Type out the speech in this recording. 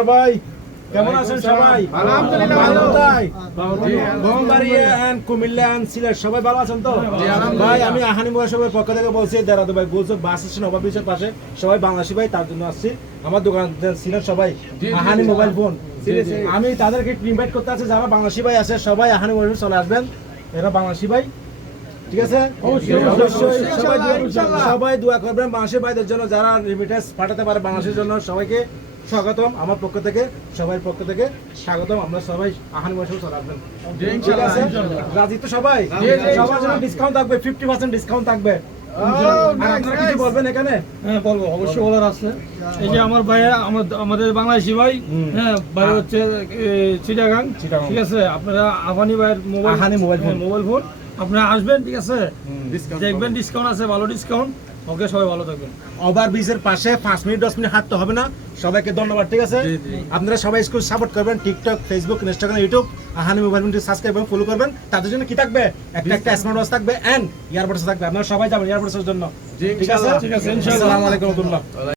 সবাই কেমন আছেন? সবাই আলহামদুলিল্লাহ ভালো। তাই ব্রহ্মবাড়িয়া এন্ড কুমিল্লা এন্ড সিলেট সবাই ভালো আছেন তো? ভাই আমি আহানি মোবাইলের পক্ষ থেকে বলছি দেরাদু ভাই বলছো বাস স্টেশন ওভার ব্রিজের পাশে সবাই বাংলাদেশি ভাই তার জন্য আসছি। আমার দোকান সিলেট সবাই আহানি মোবাইল ফোন আমি তাদেরকে ইনভাইট করতে আছি যারা বাংলাদেশি ভাই আছে সবাই আহানি মোবাইল চলে আসবেন। এরা বাংলাদেশি ভাই ঠিক আছে অবশ্যই সবাই দোয়া করবেন বাংলাদেশি ভাইদের জন্য যারা রিমিটেন্স পাঠাতে পারে বাংলাদেশের জন্য। সবাইকে স্বাগতম আমার পক্ষ থেকে সবাই পক্ষ থেকে স্বাগতম। আমরা সবাই আহানি মোবাইল চলে আসবেন ঠিক আছে? রাজি তো সবাই? সবার জন্য ডিসকাউন্ট থাকবে 50% ডিসকাউন্ট থাকবে। আর আপনারা কিছু বলবেন এখানে? হ্যাঁ বলবো, অবশ্যই বলার আছে। এই যে আমার ভাইয়া আমাদের বাংলাদেশি ভাই, হ্যাঁ বাড়ি হচ্ছে চিটাগাং, ঠিক আছে? আপনারা আফানি ভাইয়ের আহানি মোবাইল ফোন ফোন আপনারা আসবেন, ঠিক আছে? দেখবেন ডিসকাউন্ট আছে, ভালো ডিসকাউন্ট। ওকে, সবাই ভালো থাকবেন। ওভার ব্রিজের পাশে 5 মিনিট 10 মিনিট হাঁটতে হবে না। সবাইকে ধন্যবাদ ঠিক আছে? আপনারা সবাই স্কুল সাপোর্ট করবেন, টিকটক, ফেসবুক, ইনস্টাগ্রাম, ইউটিউব আহানি মোবাইল ফোনটি সাবস্ক্রাইব এবং ফলো করবেন। তাদের জন্য কি থাকবে? একটা স্মার্ট ওয়াচ থাকবে এন্ড ইয়ারবাডস থাকবে। আপনারা সবাই যাবেন ইয়ারবাডসের জন্য ঠিক আছে? ঠিক আছে, ইনশাআল্লাহ। আসসালামু আলাইকুম ওয়া রাহমাতুল্লাহ।